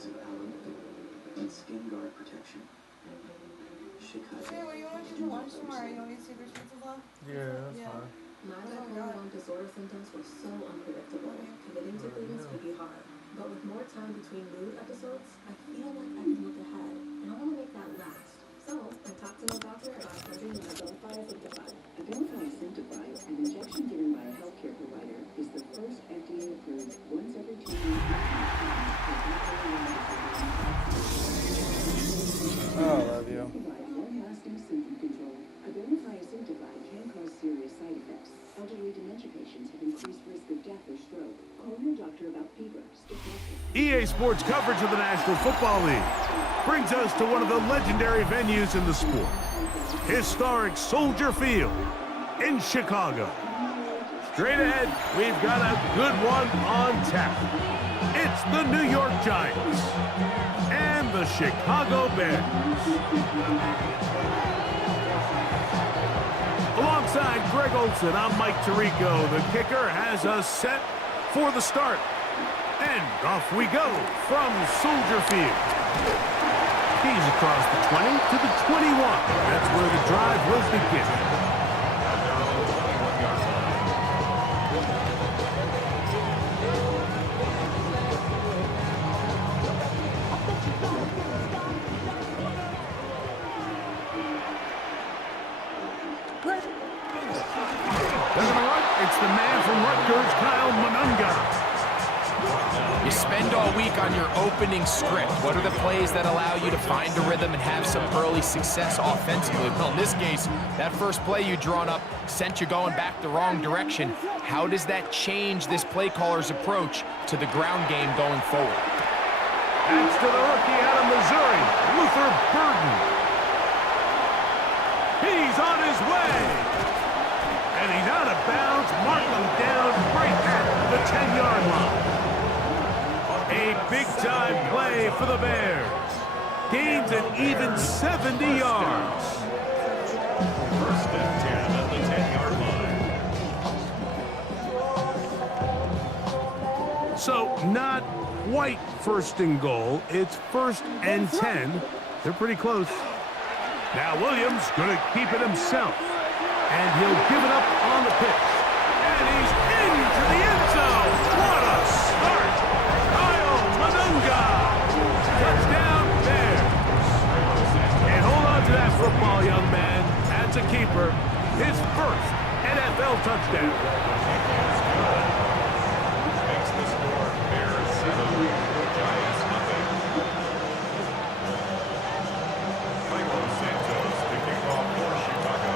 defensive element and skin guard protection. Chicago. Say, what do you want to do lunch tomorrow? You want me to see if there's pizza left? Yeah, that's fine. My bipolar disorder symptoms were so unpredictable. Committing to things would be hard. But with more time between mood episodes, I feel like I can look ahead, and I want to make that last. So, I talked to my doctor about starting my Abilify Simplify. Abilify Simplify, an injection given by a healthcare provider, is the first FDA-approved once every 2 weeks. Oh, I love you. Provide long-lasting symptom control. Abilify Simplify can cause serious side effects. Elderly dementia patients have increased risk of death or stroke. Call your doctor about fever, stiff muscles. EA Sports coverage of the National Football League brings us to one of the legendary venues in the sport, historic Soldier Field in Chicago. Straight ahead, we've got a good one on tap. It's the New York Giants and the Chicago Bears. Alongside Greg Olson, I'm Mike Tirico. The kicker has us set for the start. And off we go from Soldier Field. He's across the 20 to the 21. That's where the drive will begin. It's the man from Rutgers, Kyle Monunga. You spend all week on your opening script. What are the plays that allow you to find a rhythm and have some early success offensively? Well, in this case, that first play you drawn up sent you going back the wrong direction. How does that change this play caller's approach to the ground game going forward? That's to the rookie out of Missouri, Luther Burden. He's on his way. And he's out of bounds, marking him down right at the 10-yard line. A big-time play for the Bears. Gains an even 70 yards. First and 10 at the 10-yard line. So not quite first and goal. It's first and 10. They're pretty close. Now Williams going to keep it himself. And he'll give it up on the pitch. And he's into the end zone. What a start. Kyle Monunga. Touchdown Bears. And hold on to that football, young man. That's a keeper. His first NFL touchdown. Makes the score Bears 7, Giants nothing. Michael Santos picking off for Chicago.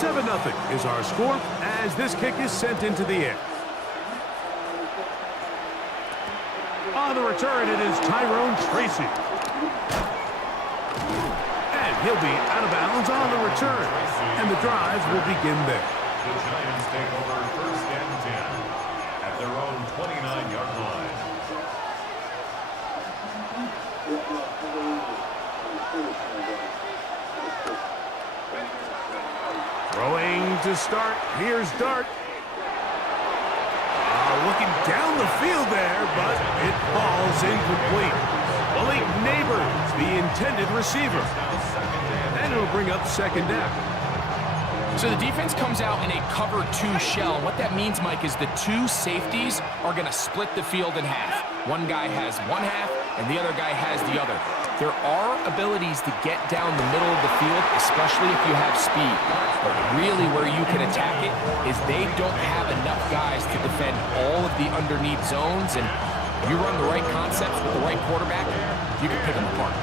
7-0 is our score as this kick is sent into the air. On the return, it is Tyrone Tracy. And he'll be out of bounds on the return. And the drive will begin there. The Giants take over first and 10 at their own 29-yard line. Throwing to start. Here's Dart. Looking down the field there, but it falls incomplete. Malik Neighbors, the intended receiver. And it'll bring up second down. So the defense comes out in a cover 2 shell. What that means, Mike, is the 2 safeties are going to split the field in half. One guy has one half, and the other guy has the other. There are abilities to get down the middle of the field, especially if you have speed. But really where you can attack it is they don't have enough guys to defend all of the underneath zones, and you run the right concepts with the right quarterback, you can pick them apart.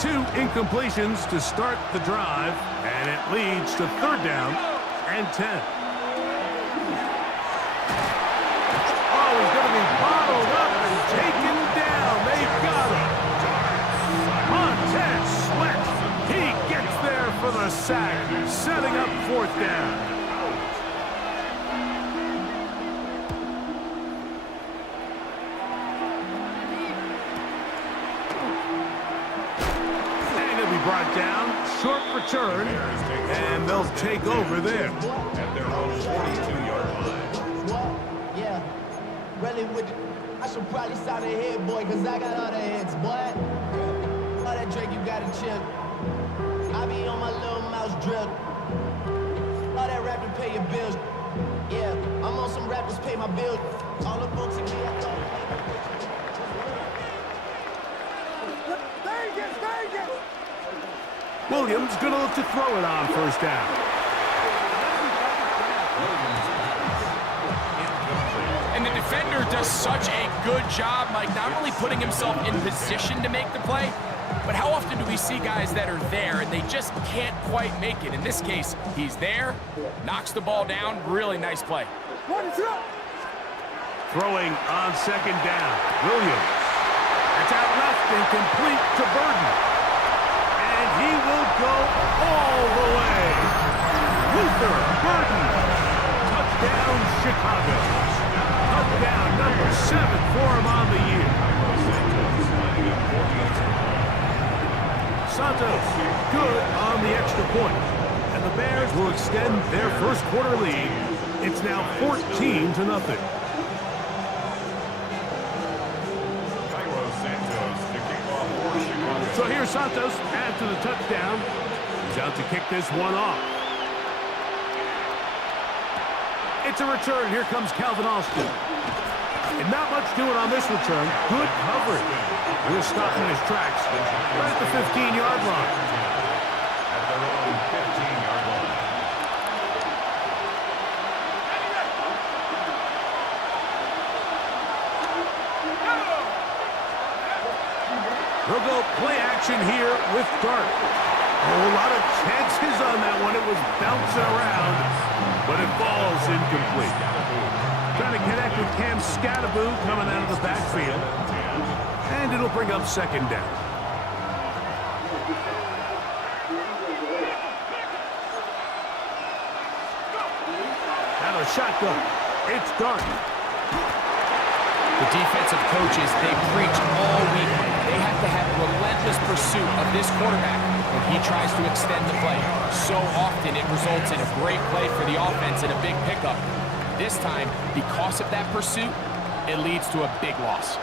2 incompletions to start the drive, and it leads to third down and 10. Oh, he's going to be bottled up and taken down. They've got him. Montez Sweat. He gets there for the sack, setting up fourth down. Brought down, short return, and they'll take over there. At their own 42-yard line. Yeah, really with I should probably sign a hit, boy, cause I got all the hits, boy. All that Drake, you got a chip. I be on my little mouse drip. All that rap to pay your bills. Yeah, I'm on some rappers pay my bills. All the books in me, I thought. Williams going to look to throw it on first down. And the defender does such a good job, Mike, not only putting himself in position to make the play, but how often do we see guys that are there and they just can't quite make it? In this case, he's there, knocks the ball down, really nice play. Throwing on second down, Williams. It's out left and complete to Burton. And he will go all the way. Luther Burton. Touchdown, Chicago. Touchdown number 7 for him on the year. Santos, good on the extra point. And the Bears will extend their first quarter lead. It's now 14-0. So here's Santos after the touchdown. He's out to kick this one off. It's a return. Here comes Calvin Austin. And not much doing on this return. Good coverage. We'll stop in his tracks right at the 15-yard line. At their own 15-yard line. We'll go play action here with Dart. Oh, a lot of chances on that one. It was bouncing around, but it falls incomplete. Trying to connect with Cam Scattaboo coming out of the backfield. And it'll bring up second down. Now a shotgun. It's Dart. The defensive coaches, they preach all week. They have to have relentless pursuit of this quarterback when he tries to extend the play. So often it results in a great play for the offense and a big pickup. This time, because of that pursuit, it leads to a big loss.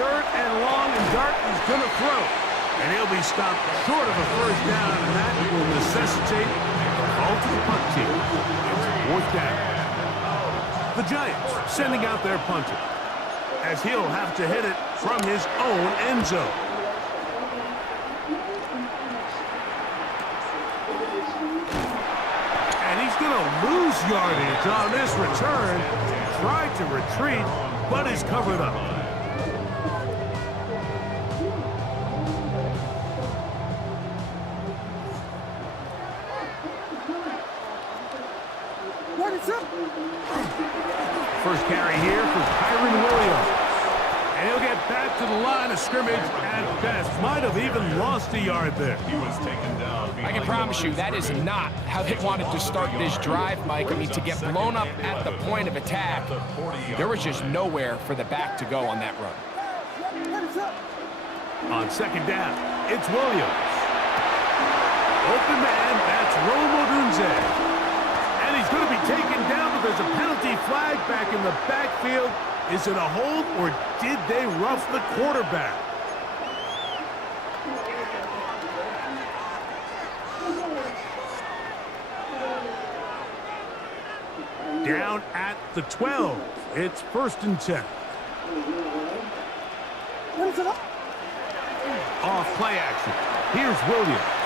Third and long, and Dart is going to throw. And he'll be stopped short of a first down, and that will necessitate a call to the punt team. It's fourth down. The Giants sending out their punter, as he'll have to hit it from his own end zone. And he's going to lose yardage on this return. Tried to retreat, but is covered up. First carry here for Kyren Williams. And he'll get back to the line of scrimmage at best. Might have even lost a yard there. He was taken down. I can promise you that is not how they wanted to start this drive, Mike. I mean, to get blown up at the point of attack, there was just nowhere for the back to go on that run. On second down, it's Williams. Open man, that's Rome Odunze. And he's going to be taken down, but there's a penalty flag back in the backfield. Is it a hold, or did they rough the quarterback? Down at the 12. It's 1st and 10. Off play action. Here's Williams.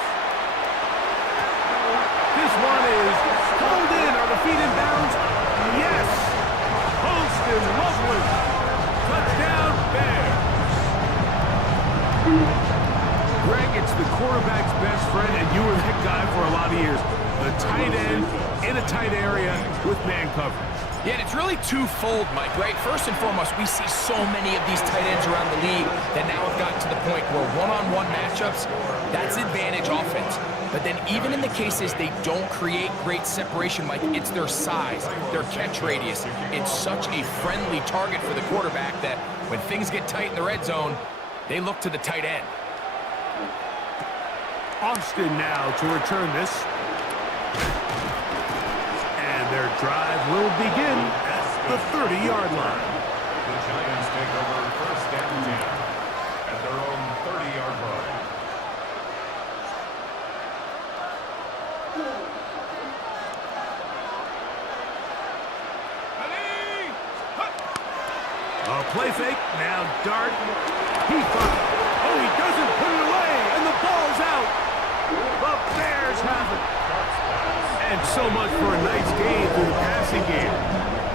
This one is pulled in. Are the feet in bounds? Yes. Post and lovely. Touchdown, Bears. Greg, it's the quarterback's best friend, and you were that guy for a lot of years. The tight end in a tight area with man coverage. Yeah, and it's really twofold, Mike, right? First and foremost, we see so many of these tight ends around the league that now have gotten to the point where one-on-one matchups, that's advantage offense. But then even in the cases they don't create great separation, Mike, it's their size, their catch radius. It's such a friendly target for the quarterback that when things get tight in the red zone, they look to the tight end. Austin now to return this. And they're Their drive will begin at the 30-yard line. The Giants take over first and 10 at their own 30-yard line. A play fake, now Dart. He finds. Oh, he doesn't put it away, and the ball's out. The Bears have it. And so much for a nice game through the passing game.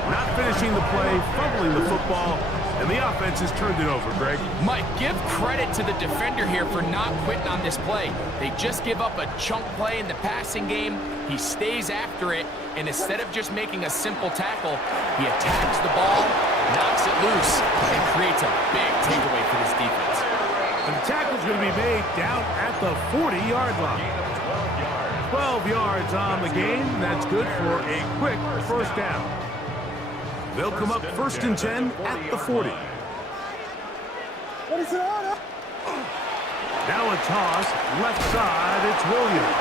Not finishing the play, fumbling the football, and the offense has turned it over, Greg. Mike, give credit to the defender here for not quitting on this play. They just give up a chunk play in the passing game. He stays after it, and instead of just making a simple tackle, he attacks the ball, knocks it loose, and creates a big takeaway for this defense. And the tackle's going to be made down at the 40-yard line. 12 yards on the game. That's good for a quick first down. They'll come up first and 10 at the 40. Now a toss, left side, it's Williams.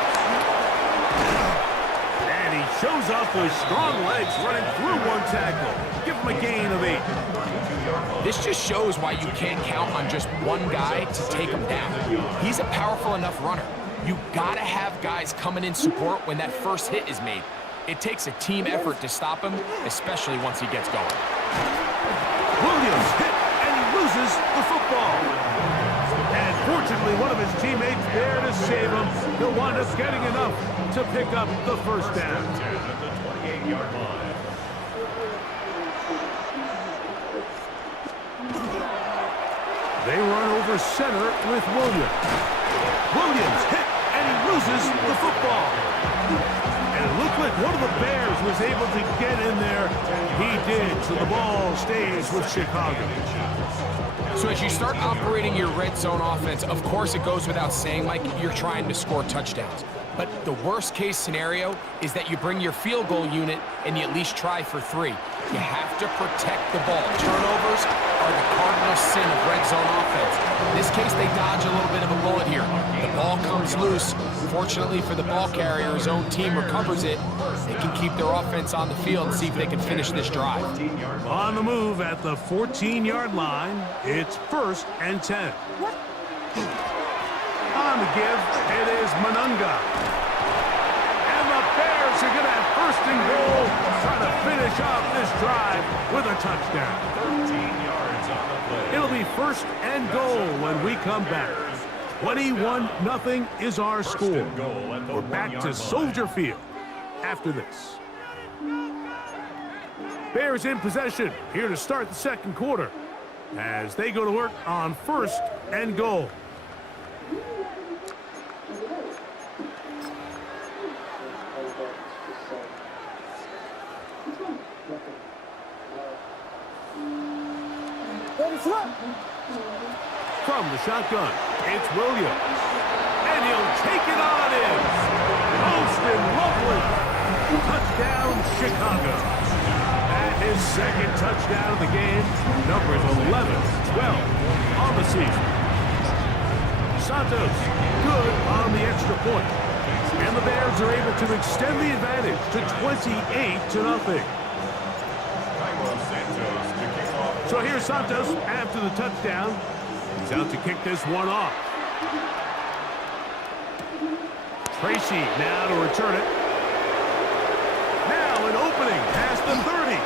And he shows up with strong legs running through one tackle. Give him a gain of 8. This just shows why you can't count on just one guy to take him down. He's a powerful enough runner. You gotta have guys coming in support when that first hit is made. It takes a team effort to stop him, especially once he gets going. Williams hit, and he loses the football. And fortunately, one of his teammates there to save him. He'll wind up getting enough to pick up the first down. At the 28-yard line. They run over center with Williams. Williams hit, and he loses the football. And it looked like one of the Bears was able to get in there. He did, so the ball stays with Chicago. So as you start operating your red zone offense, of course it goes without saying, Mike, you're trying to score touchdowns. But the worst case scenario is that you bring your field goal unit and you at least try for 3. You have to protect the ball. Turnovers are the cardinal sin of red zone offense. In this case, they dodge a little bit of a bullet here. The ball comes loose. Fortunately for the ball carrier, his own team recovers it. They can keep their offense on the field and see if they can finish this drive. On the move at the 14-yard line, it's first and 10. On the give, it is Monunga. And the Bears are going to have first and goal, trying to finish off this drive with a touchdown. 13 yards on the play. It'll be first and goal when we come back. 21-0 is our score. We're back to Soldier Field after this. Bears in possession, here to start the second quarter as they go to work on first and goal. From the shotgun, it's Williams. And he'll take it on in. Austin Lovely. Touchdown, Chicago. And his second touchdown of the game. Numbers 11, 12 on the season. Santos, good on the extra point. And the Bears are able to extend the advantage to 28-0. So here's Santos after the touchdown. He's out to kick this one off. Tracy now to return it. Now an opening past the 30.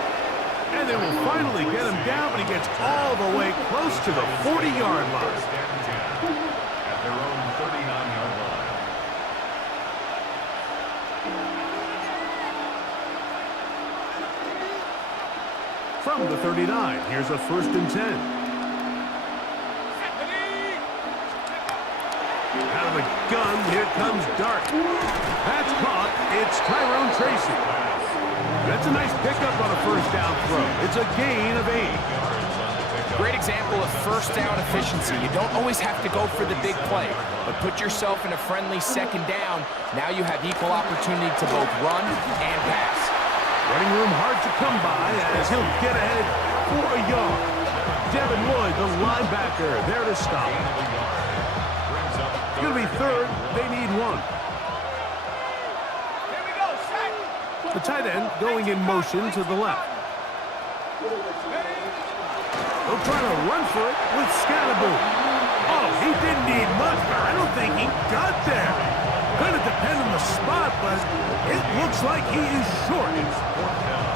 And they will finally get him down, but he gets all the way close to the 40-yard line. At their own 39-yard line. From the 39, here's a first and 10. Out of the gun, here comes Dart. That's caught. It's Tyrone Tracy. That's a nice pickup on a first down throw. It's a gain of 8. Great example of first down efficiency. You don't always have to go for the big play, but put yourself in a friendly second down. Now you have equal opportunity to both run and pass. Running room hard to come by as he'll get ahead for a yard. Devin Lloyd, the linebacker, there to stop. It's going to be third. They need 1. The tight end going in motion to the left. They'll try to run for it with Scalaboo. Oh, he didn't need much, but I don't think he got there. Gonna depend on the spot, but it looks like he is short.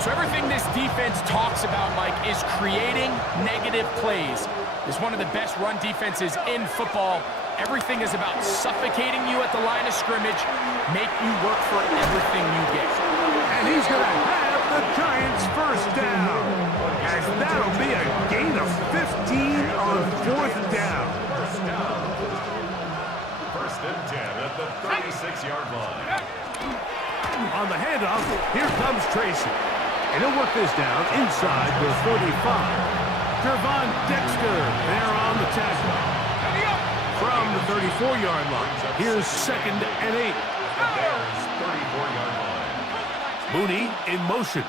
So everything this defense talks about, Mike, is creating negative plays. It's one of the best run defenses in football. Everything is about suffocating you at the line of scrimmage, make you work for everything you get. And he's going to have the Giants first down, as that'll be a gain of 15 on fourth down. First and 10 at the 36-yard line. On the handoff, here comes Tracy. And he'll work this down inside the 45. Gervon Dexter there on the tackle. From the 34-yard line, here's 2nd and 8. And there's 34-yard line. Mooney in motion.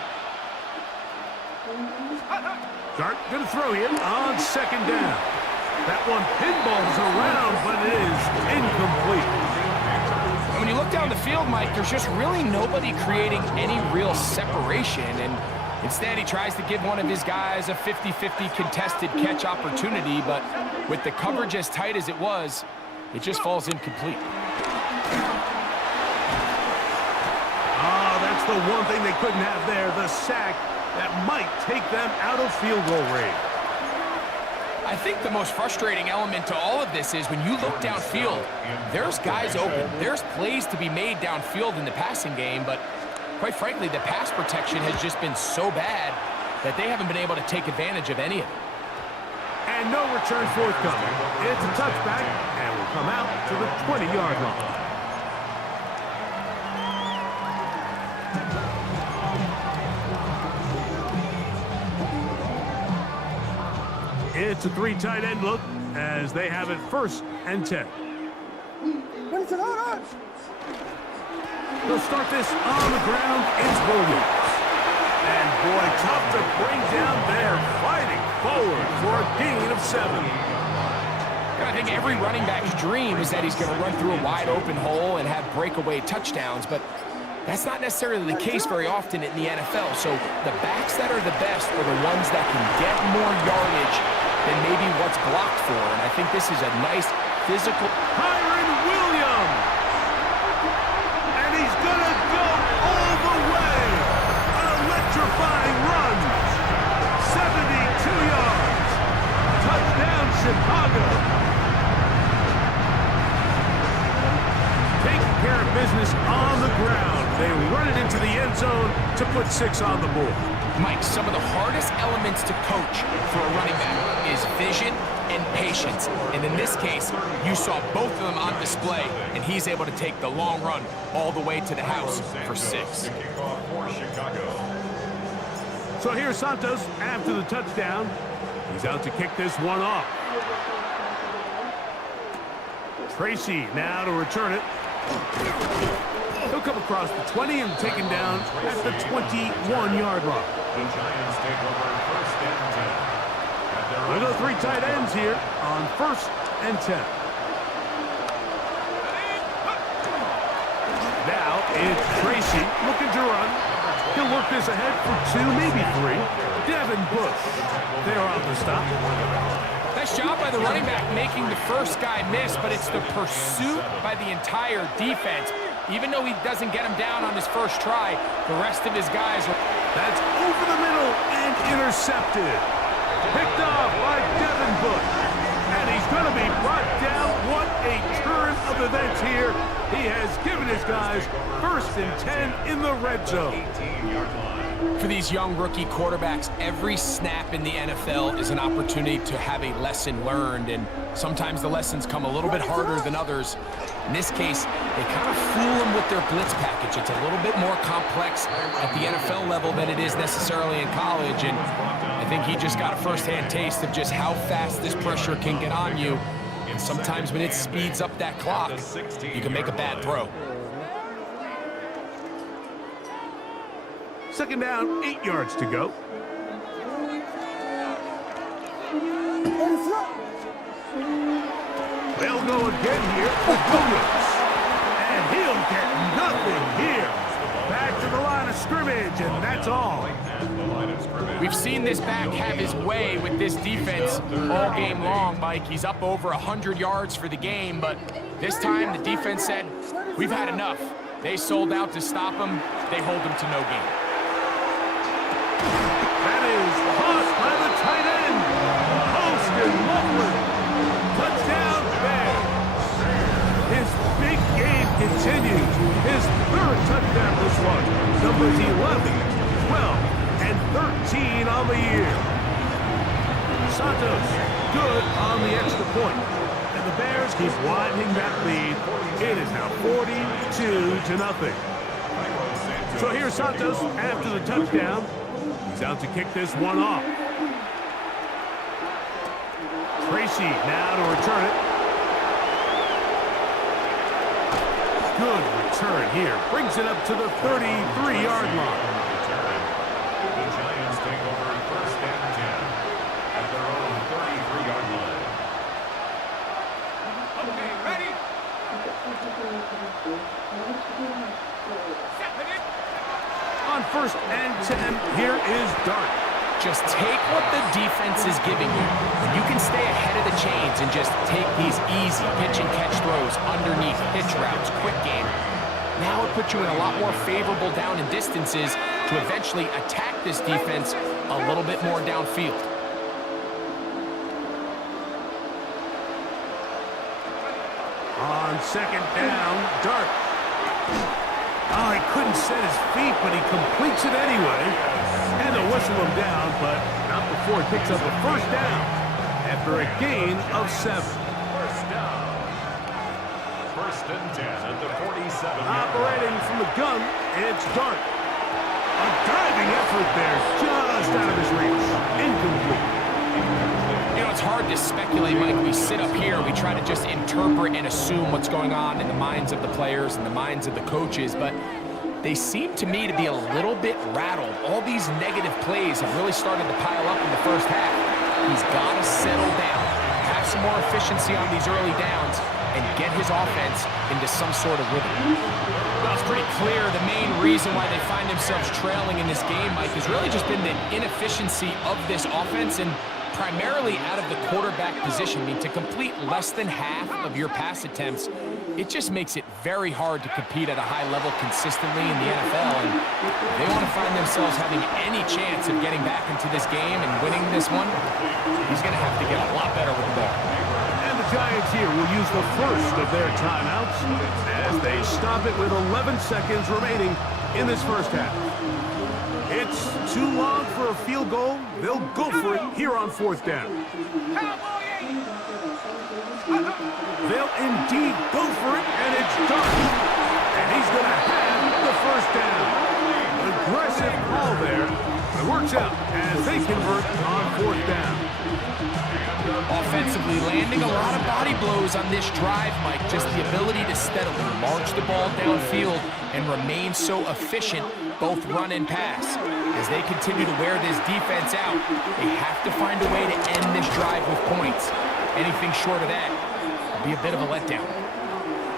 Dart going to throw him on 2nd down. That one pinballs around, but it is incomplete. And when you look down the field, Mike, there's just really nobody creating any real separation. And instead, he tries to give one of his guys a 50-50 contested catch opportunity, but with the coverage as tight as it was, it just falls incomplete. Oh, that's the one thing they couldn't have there, the sack that might take them out of field goal range. I think the most frustrating element to all of this is when you look downfield, there's guys open. There's plays to be made downfield in the passing game, but quite frankly, the pass protection has just been so bad that they haven't been able to take advantage of any of it. And no return forthcoming. It's a touchback, and will come out to the 20-yard line. It's a 3 tight end look as they have it 1st and 10. They'll start this on the ground. It's Williams. And boy, tough to bring down there, fighting forward for a gain of 7. And I think every running back's dream is that he's going to run through a wide open hole and have breakaway touchdowns, but that's not necessarily the case very often in the NFL. So the backs that are the best are the ones that can get more yardage than maybe what's blocked for. And I think this is a nice physical... Kyren Williams! And he's going to go all the way! An electrifying run! 72 yards! Touchdown, Chicago! Taking care of business on the ground. They run it into the end zone to put 6 on the board. Mike, some of the hardest elements to coach for a running back is vision and patience. And in this case, you saw both of them on display, and he's able to take the long run all the way to the house for 6. So here's Santos after the touchdown. He's out to kick this one off. Tracy now to return it. He'll come across the 20 and taken down at the 21-yard line. The Giants take over 1st and 10. We'll go 3 tight ends here on 1st and 10. Now it's Tracy looking to run. He'll work this ahead for 2, maybe 3. Devin Bush there on the stop. Nice job by the running back making the first guy miss, but it's the pursuit by the entire defense. Even though he doesn't get him down on his first try, the rest of his guys are... That's over the middle and intercepted. Picked off by Devin Bush. And he's going to be brought down. What a turn of events here. He has given his guys 1st and 10 in the red zone. 18-yard line. For these young rookie quarterbacks, every snap in the NFL is an opportunity to have a lesson learned, and sometimes the lessons come a little bit harder than others. In this case, they kind of fool them with their blitz package. It's a little bit more complex at the NFL level than it is necessarily in college, and I think he just got a first-hand taste of just how fast this pressure can get on you. And sometimes when it speeds up that clock, you can make a bad throw. 2nd down, 8 yards to go. They'll go again here with Williams. And he'll get nothing here. Back to the line of scrimmage, and that's all. At the line of scrimmage. We've seen this back have his way with this defense all game long, Mike. He's up over 100 yards for the game, but this time the defense said, we've had enough. They sold out to stop him. They hold him to no gain. That is caught by the tight end, Austin Loveland. Touchdown, Bears. His big game continues. His third touchdown this one. Numbers 11, 12, and 13 on the year. Santos, good on the extra point. And the Bears keep widening that lead. It is now 42-0. So here's Santos after the touchdown. He's out to kick this one off. Tracy now to return it. Good return here. Brings it up to the 33-yard line. The Giants take over first and 10 at their own 33-yard line. Okay, ready? On first and 10, here is Dart. Just take what the defense is giving you. When you can stay ahead of the chains and just take these easy pitch and catch throws underneath hitch routes, quick game. Now it puts you in a lot more favorable down and distances to eventually attack this defense a little bit more downfield. On second down, Dart. Oh, he couldn't set his feet, but he completes it anyway. And they'll whistle him down, but not before he picks up a first down after a gain of 7. First down. First and 10 at the 47. Operating from the gun, it's Dart. A diving effort there, just out of his reach. Incomplete. You know, it's hard to speculate, Mike. We sit up here, we try to just interpret and assume what's going on in the minds of the players and the minds of the coaches, but they seem to me to be a little bit rattled. All these negative plays have really started to pile up in the first half. He's got to settle down, have some more efficiency on these early downs, and get his offense into some sort of rhythm. Well, it's pretty clear the main reason why they find themselves trailing in this game, Mike, has really just been the inefficiency of this offense and primarily out of the quarterback position. I mean, to complete less than half of your pass attempts, it just makes it very hard to compete at a high level consistently in the NFL. And if they want to find themselves having any chance of getting back into this game and winning this one, he's going to have to get a lot better with the ball. And the Giants here will use the first of their timeouts as they stop it with 11 seconds remaining in this first half. It's too long for a field goal. They'll go for it here on fourth down. They'll indeed go for it, and it's done. And he's going to have the first down. Aggressive call there. It works out as they convert on fourth down. Offensively landing a lot of body blows on this drive, Mike. Just the ability to steadily march the ball downfield and remain so efficient, both run and pass. As they continue to wear this defense out, they have to find a way to end this drive with points. Anything short of that would be a bit of a letdown.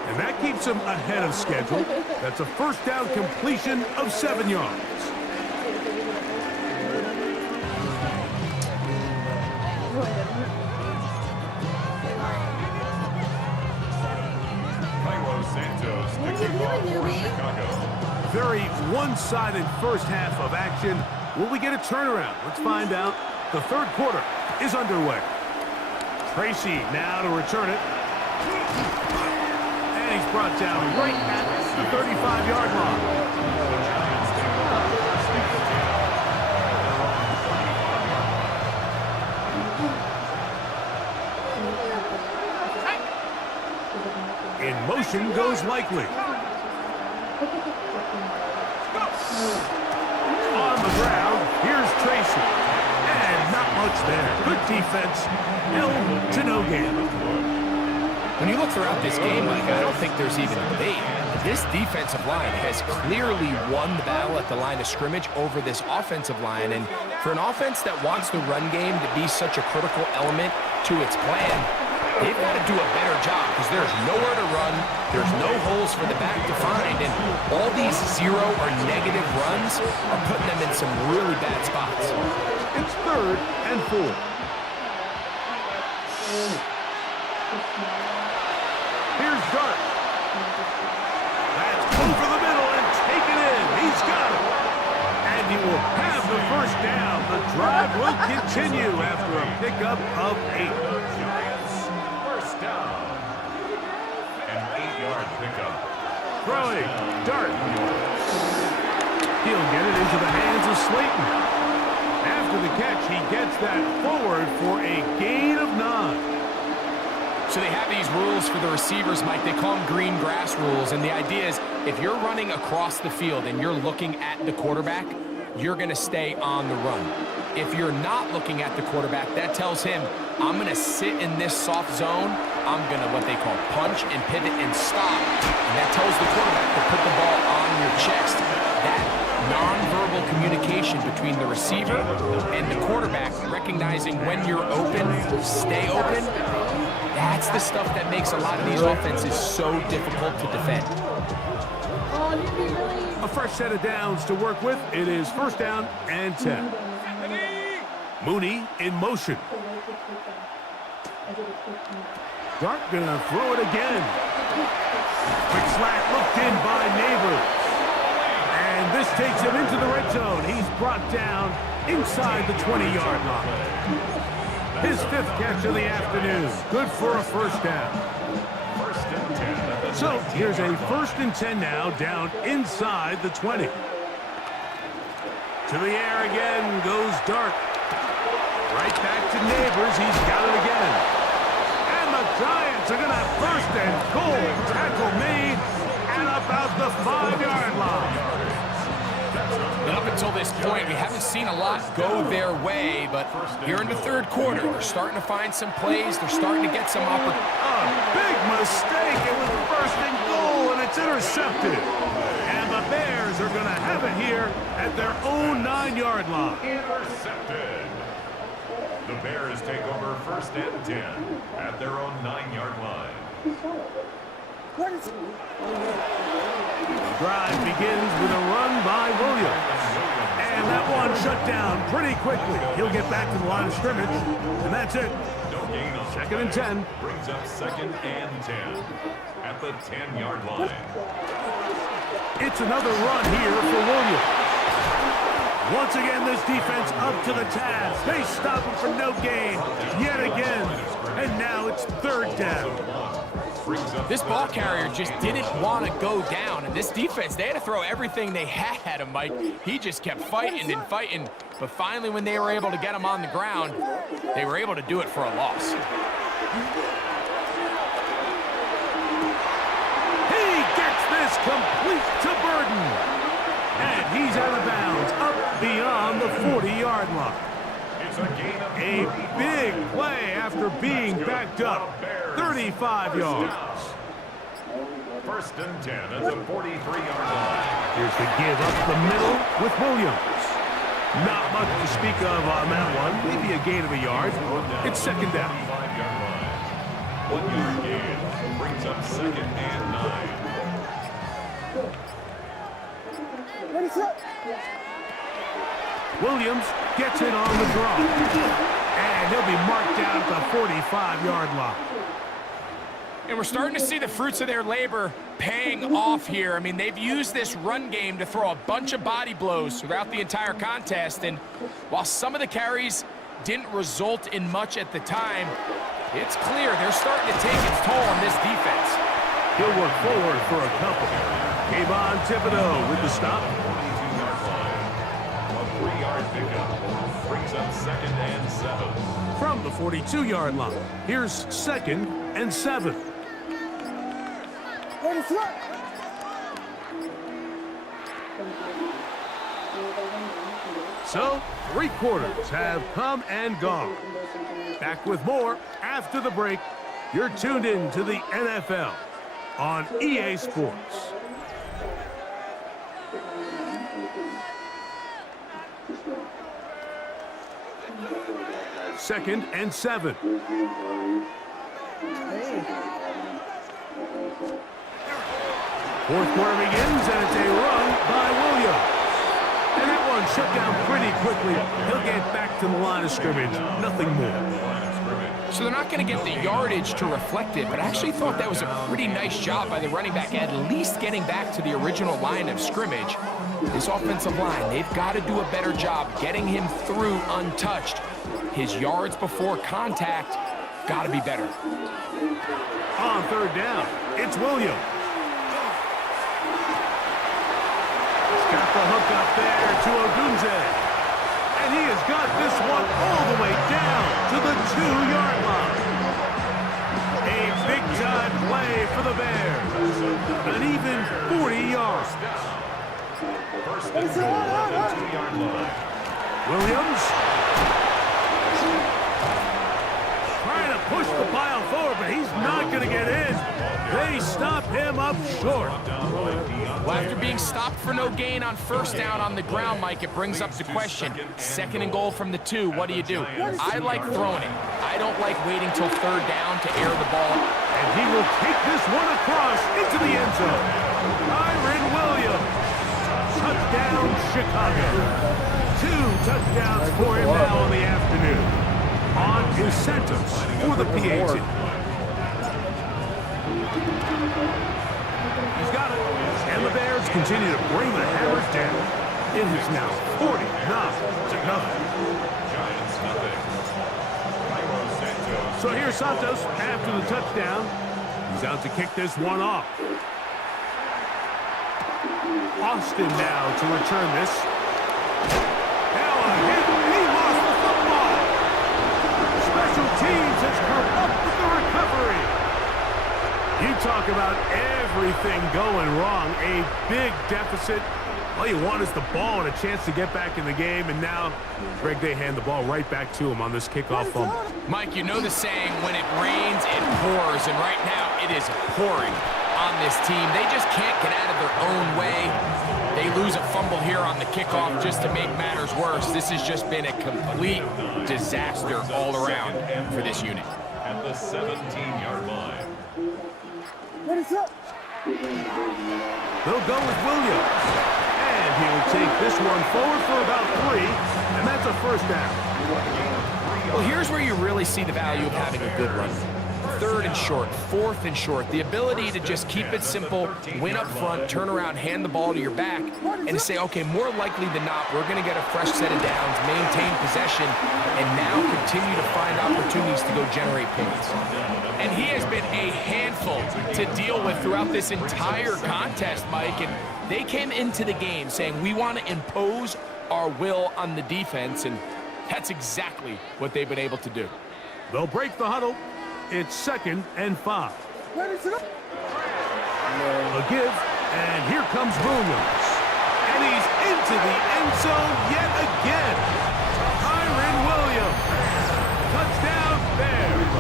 And that keeps them ahead of schedule. That's a first down completion of 7 yards. Cairo Santos, the kickoff for Chicago. Very one-sided first half of action. Will we get a turnaround? Let's find out. The third quarter is underway. Tracy now to return it. And he's brought down right at the 35-yard line. In motion goes Likely. On the ground, here's Tracy. And not much there. Good defense. Held to no gain. When you look throughout this game, Mike, I don't think there's even debate. This defensive line has clearly won the battle at the line of scrimmage over this offensive line. And for an offense that wants the run game to be such a critical element to its plan, they've got to do a better job because there's nowhere to run, there's no holes for the back to find, and all these 0 or negative runs are putting them in some really bad spots. It's 3rd and 4. Here's Dart. That's over the middle and taken in. He's got it. And he will have the first down. The drive will continue after a pickup of 8. Giants, first down. An 8-yard pickup. Throwing, Dart. He'll get it into the hands of Slayton. After the catch, he gets that forward for a gain of 9. So they have these rules for the receivers, Mike. They call them green grass rules, and the idea is if you're running across the field and you're looking at the quarterback, you're going to stay on the run. If you're not looking at the quarterback, that tells him, I'm going to sit in this soft zone. I'm going to what they call punch and pivot and stop. And that tells the quarterback to put the ball on your chest. That nonverbal communication between the receiver and the quarterback, recognizing when you're open, stay open, that's the stuff that makes a lot of these offenses so difficult to defend. A fresh set of downs to work with. It is 1st down and 10. Mooney in motion. Dart gonna throw it again. Quick slant looked in by Neighbors. And this takes him into the red zone. He's brought down inside the 20-yard line. His 5th catch of the afternoon. Good for a first down. First and 10. So here's a 1st and 10 now, down inside the 20. To the air again goes Dart. Right back to Neighbors. He's got it again. And the Giants are going to have 1st and goal. Tackle made at about the 5-yard line. And up until this point, we haven't seen a lot go their way, but here in the 3rd quarter, they're starting to find some plays. They're starting to get some opportunities. A big mistake. It was 1st and goal, and it's intercepted. And the Bears are going to have it here at their own 9-yard line. Intercepted. The Bears take over 1st and 10 at their own 9-yard line. The drive begins with a run by Williams. And that one shut down pretty quickly. He'll get back to the line of scrimmage, and that's it. No gain on 2nd and 10. Brings up 2nd and 10 at the 10-yard line. It's another run here for Williams. Once again, this defense up to the task. They stop him for no gain yet again. And now it's 3rd down. This ball carrier just didn't want to go down, and this defense, they had to throw everything they had at him, Mike. He just kept fighting and fighting, but finally when they were able to get him on the ground, they were able to do it for a loss. He gets this complete to Burden, and he's out of bounds, up beyond the 40-yard line. A big play after being backed up. 35 yards. 1st and 10 at the 43-yard line. Here's the give up the middle with Williams. Not much to speak of on that one. Maybe a gain of a yard. It's 2nd down. 5-yard line. 1-yard gain brings up 2nd and 9. Williams gets it on the draw. And he'll be marked down at the 45-yard line. And we're starting to see the fruits of their labor paying off here. I mean, they've used this run game to throw a bunch of body blows throughout the entire contest. And while some of the carries didn't result in much at the time, it's clear they're starting to take its toll on this defense. He'll work forward for a couple. Kayvon Thibodeaux with the stop. 22-yard line. A 3-yard pickup brings up 2nd and 7. From the 42-yard line, here's 2nd and 7. So, 3 quarters have come and gone. Back with more after the break. You're tuned in to the NFL on EA Sports. Second and 7. Fourth quarter begins, and it's a run by Williams. And that one shut down pretty quickly. He'll get back to the line of scrimmage. Nothing more. So they're not going to get the yardage to reflect it, but I actually thought that was a pretty nice job by the running back, at least getting back to the original line of scrimmage. This offensive line, they've got to do a better job getting him through untouched. His yards before contact got to be better. On third down, it's Williams. Got the hook up there to Odunze. And he has got this one all the way down to the 2-yard line. A big-time play for the Bears. An even 40 yards. First and goal at the 2-yard line. Williams trying to push the pile forward, but he's not going to get in. They stop him up short. Well, after being stopped for no gain on first down on the ground, Mike, it brings up the question. Second and goal from the 2, what do you do? I like throwing it. I don't like waiting till third down to air the ball. And he will take this one across into the end zone. Kyren Williams. Touchdown, Chicago. 2 touchdowns for him now on the afternoon. On is Santos for the PAT. He's got it. And the Bears continue to bring the hammer down. It is now 49-0. Giants nothing. Cairo Santos. So here's Santos after the touchdown. He's out to kick this one off. Austin now to return this. Now a hit, and he lost the football. Special teams has come up with the recovery. You talk about everything going wrong. A big deficit. All you want is the ball and a chance to get back in the game, and now, Greg, they hand the ball right back to him on this kickoff fumble. Mike, you know the saying, when it rains, it pours, and right now it is pouring on this team. They just can't get out of their own way. They lose a fumble here on the kickoff just to make matters worse. This has just been a complete disaster all around for this unit. At the 17-yard line. They'll go with Williams. And he'll take this one forward for about 3, and that's a first down. Well, here's where you really see the value of having a good run. Third and short, fourth and short, the ability to just keep it simple, win up front, turn around, hand the ball to your back, and to say, okay, more likely than not, we're going to get a fresh set of downs, maintain possession, and now continue to find opportunities to go generate points. And he has been a handful to deal with throughout this entire contest, Mike, and they came into the game saying, we want to impose our will on the defense, and that's exactly what they've been able to do. They'll break the huddle. It's 2nd and 5. A give, and here comes Williams. And he's into the end zone yet again. Kyren Williams. Touchdown Bears.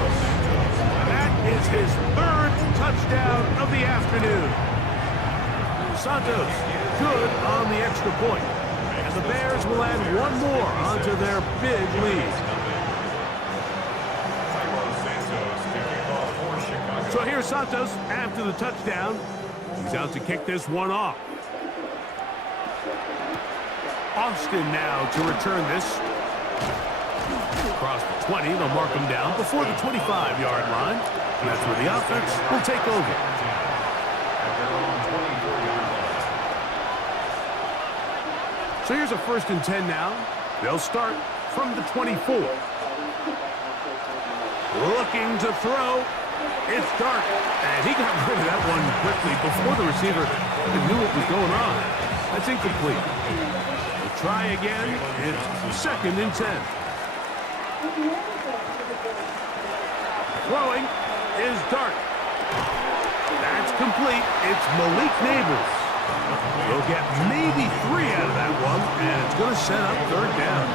That is his 3rd touchdown of the afternoon. Santos good on the extra point. And the Bears will add one more onto their big lead. So here's Santos after the touchdown. He's out to kick this one off. Austin now to return this. Across the 20, they'll mark him down before the 25-yard line. And that's where the offense will take over. So here's a 1st and 10 now. They'll start from the 24. Looking to throw. It's Dart, and he got rid of that one quickly before the receiver even knew what was going on. That's incomplete. We'll try again. It's 2nd and 10. Throwing is Dart. That's complete. It's Malik Neighbors. They'll get maybe 3 out of that one, and it's going to set up 3rd down.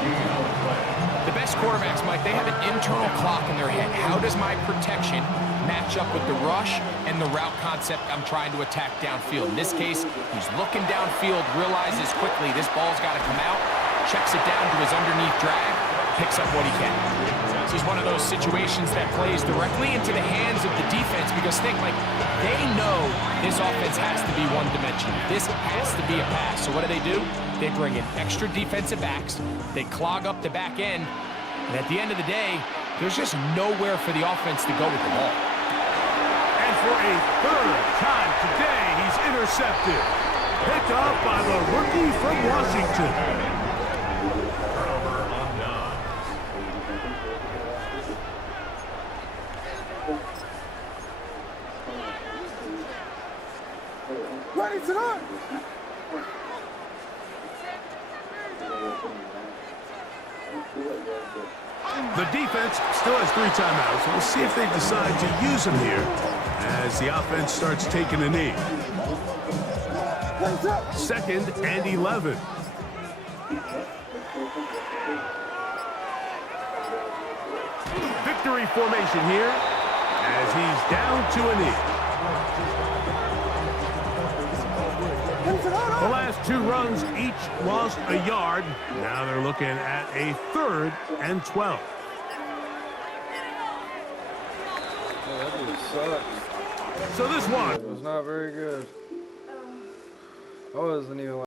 The best quarterbacks, Mike, they have an internal clock in their head. How does my protection match up with the rush and the route concept I'm trying to attack downfield? In this case, he's looking downfield, realizes quickly this ball's got to come out, checks it down to his underneath drag, picks up what he can. So is one of those situations that plays directly into the hands of the defense because think, like, they know this offense has to be one-dimensional. This has to be a pass. So what do? They bring in extra defensive backs. They clog up the back end. And at the end of the day, there's just nowhere for the offense to go with the ball. And for a third time today, he's intercepted. Picked up by the rookie from Washington. Turnover on downs. Ready to run. The defense still has 3 timeouts. We'll see if they decide to use them here as the offense starts taking a knee. 2nd and 11. Victory formation here as he's down to a knee. The last 2 runs each lost a yard. Now they're looking at a 3rd and 12. Oh, that dude sucks. So this one It was not very good. I wasn't even